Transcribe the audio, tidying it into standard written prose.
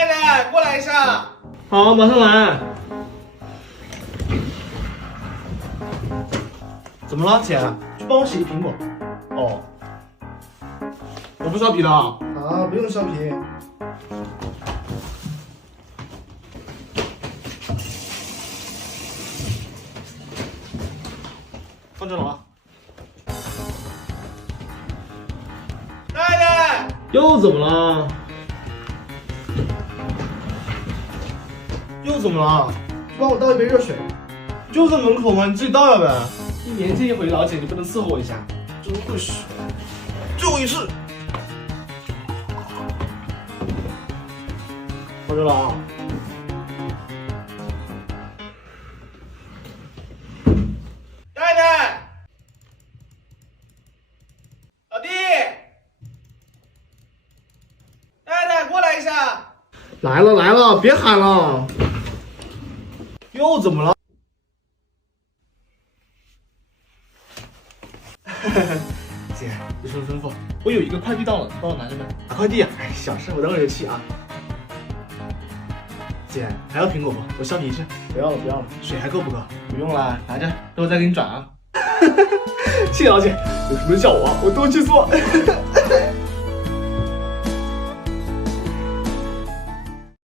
太太，过来一下。好，马上来。怎么了，姐？去帮我洗个苹果。哦，我不削皮的啊。啊，不用削皮。放这了啊。太太，又怎么了？又怎么了？帮我倒一杯热水。就在门口嘛，你自己倒要呗。一年见一回老姐，你不能伺候我一下？真会使。最后一次。放这了啊。太太，老弟，太太，过来一下。来了来了，别喊了。又怎么了？姐，有什么吩咐？我有一个快递到了，帮我拿着呗。拿快递啊？哎，小事，我等会儿就去啊。姐，还要苹果不？我削皮去。不要了，不要了。水还够不够？不用了，拿着，等会儿再给你转啊。谢谢老姐，有什么叫我啊，我都去做。